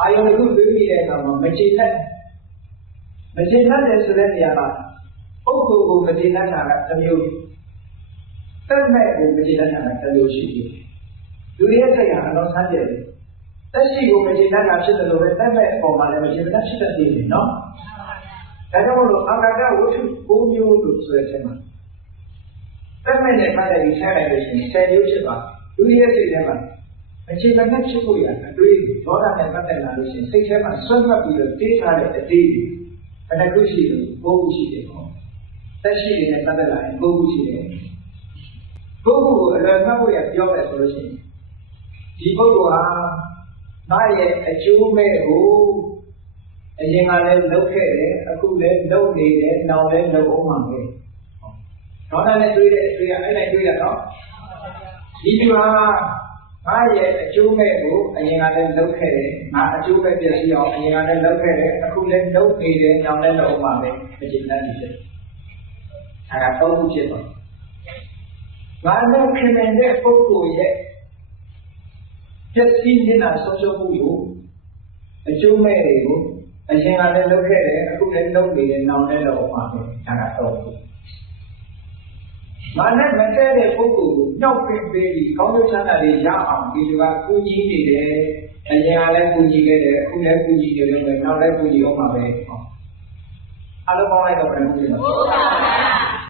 အာယုံတစ်ခုတွေးပြီးတဲ့အခါမှာမကျေနပ်မကျေနပ်တယ်ဆိုတဲ့နေရာမှာပုဂ္ဂိုလ်ကိုမကျေနပ်တာကတစ်မျိုးတက်မဲ့ကိုမကျေနပ်တာကတစ်မျိုးရှိတယ်လူတွေရဲ့စိတ်ဟာအလုံးဆန်းကျယ်တယ်တက်ရှိကိုမကျေနပ်တာဖြစ်တယ်လို့ပဲတက်မဲ့ပုံမှာလည်းမကျေနပ်ဖြစ်တတ်သေးတယ်နော်ဒါကြောင့်မလို့အာဂတဝတ္ထု၉မျိုးလို့ဆိုတဲ့အချိန်မှာတက်မဲ့နဲ့ပတ်သက်ပြီးဆက်လိုက်လို့ရှိရင်10မျိုးဖြစ်ပါလူတွေရဲ့စိတ်ထဲမှာ အခြေခံနဲ့ဖြစ်ဖို့ရအတွေးဒေါသနဲ့ပတ်သက်လာလို့ရှိရင်စိတ်ထဲမှာဆွတ်မှတ်ပြီးတော့တေးထားတဲ့အတေးဘယ်နှခုရှိလို့ကိုယ်ခုရှိတယ်ပေါ့တက်ရှိနေတဲ့ပတ်သက်လာရင်ကိုယ်ခုရှိတယ်ကိုယ်ခုကိုအလွယ်မှတ်ဖို့ရပြောမယ်ဆိုလို့ရှိရင်ဒီပုဂ္ဂိုလ်ဟာငါရဲ့အကျိုးမဲ့ကိုအရင်ကလည်းလုပ်ခဲ့တယ်အခုလည်းလုပ်နေတယ်နောက်လည်းလုပ်အောင်မှာပဲဒေါသနဲ့တွေးတဲ့အတွေးကအဲ့လိုက်တွေးရတော့ဒီလူဟာ ငါရဲ့အကျိုးမဲ့ကိုအရင်ကလည်းလုပ်ခဲ့တယ်ငါအကျိုးမဲ့ပြည့်စည်အောင်အရင်ကလည်းလုပ်ခဲ့တယ်အခုလည်းလုပ်နေတယ်ညောင်လည်းလုပ်အောင်ပါပဲမကြည့်တတ်ဘူးအဲဒါတော့ခုဖြစ်သွားငါနဲ့ခင်တဲ့ပုဂ္ဂိုလ်ရဲ့ပြည့်စည်နေတာဆုံးရှုံးမှုကိုအကျိုးမဲ့တွေကိုအရင်ကလည်းလုပ်ခဲ့တယ်အခုလည်းလုပ်နေတယ်နောက်လည်းလုပ်အောင်ပါပဲဒါကတော့ မာနဲ့မတည့်တဲ့ပုဂ္ဂိုလ်ကိုညှောက်ပင်ပေးပြီးကောင်းကျိုးချမ်းသာတွေရအောင်ဒီလူကကူညီနေတယ်အရင်ကလည်းကူညီခဲ့တယ်အခုလည်းကူညီနေတယ်ပဲနောက်လည်းကူညီအောင်ပါပဲဟောအလုံးပေါင်းလိုက်တော့ဘယ်လိုဖြစ်လဲ